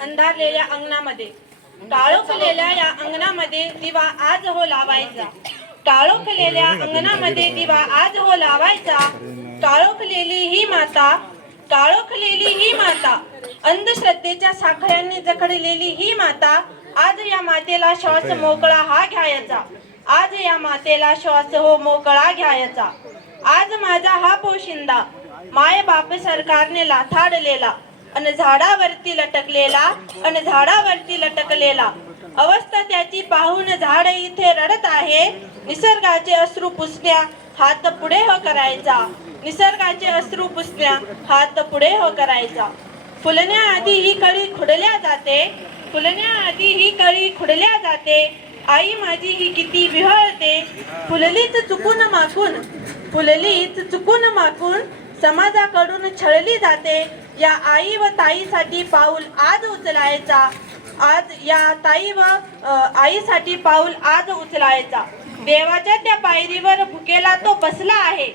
अंधारलेल्या अंगणामध्ये. काळोखलेल्या या अंगणामध्ये दिवा आज हो लावायचा. काळोखलेल्या अंगणामध्ये दिवा आज हो लावायचा. काळोखलेली ही माता काळोखलेली ही माता अंधश्रद्धेच्या साखळ्यांनी जखडलेली ही माता आज या मातेला श्वास मोकळा हा घ्यायचा. आज या मातेला श्वास हो मोकळा घ्यायचा. आज माझा हा पोशिंदा माय बाप सरकारने लाथाडलेला. अन झाडावरती लटकलेला अन झाडावरती लटकलेला. अवस्था त्याची पाहून झाड इथे रडत आहे. निसर्गाचे अश्रू पुसण्या हात पुढे हो करायचा. निसर्गाचे अश्रू पुसण्या हात पुढे हो करायचा. फुलण्याआधी ही कळी खुडल्या जाते. फुलण्याआधी ही कळी खुडल्या जाते. आई माझी ही किती विहळते. फुललीच चुकून मागून फुललीच चुकून मागून समाजाकडून छळली जाते. या आई व ताईसाठी पाऊल आज उचलायचा. आज या ताई व आईसाठी पाऊल आज उचलायचा. देवाच्या त्या पायरीवर भुकेला तो बसला आहे.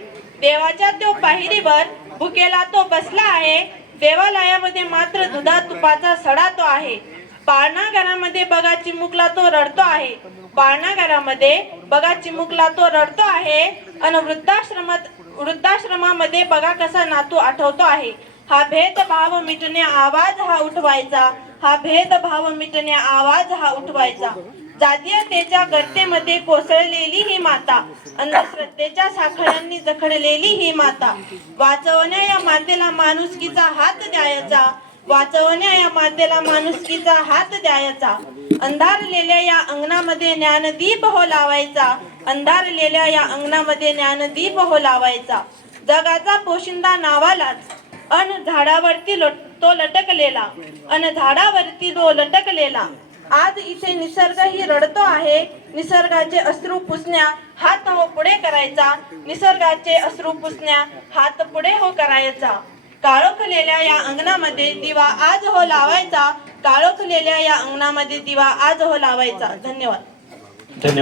देवाच्या त्या पायरीवर भुकेला तो बसला आहे. देवालयामध्ये मात्र दुधा तुपाचा सडा तो आहे. पाळणाघरामध्ये बघा चिमुकला तो रडतो आहे. पाळणाघरामध्ये बघा चिमुकला तो रडतो आहे आणि वृद्धाश्रमात वृद्धाश्रमामध्ये बघा कसा नातू आठवतो आहे. हा भेदभाव मिटणे आवाज हा उठवायचा. हा भेदभाव मिटणे आवाज हा उठवायचा. जातीयतेच्या गर्तेमध्ये कोसळलेली ही माता अंधश्रद्धेच्या साखळ्यांनी जखडलेली ही माता. वाचवण्या या मातेला माणुसकीचा हात द्यायचा. वाचवण्या या मातेला माणुसकीचा हात द्यायचा. अंधारलेल्या या अंगणामध्ये ज्ञानदीप हो लावायचा. अंधारलेल्या या अंगणामध्ये ज्ञानदीप हो लावायचा. जगाचा पोशिंदा नावालाच. अन झाडावरती लट तो लटकलेला. अन झाडावरती तो लटकलेला. आज इथे निसर्ग ही रडतो आहे. निसर्गाचे अश्रू पुसण्या हात हो पुढे करायचा. निसर्गाचे अश्रू पुसण्या हात पुढे हो करायचा. काळोखलेल्या या अंगणामध्ये दिवा आज हो लावायचा. काळोखलेल्या या अंगणामध्ये दिवा आज हो लावायचा. धन्यवाद. धन्यवाद.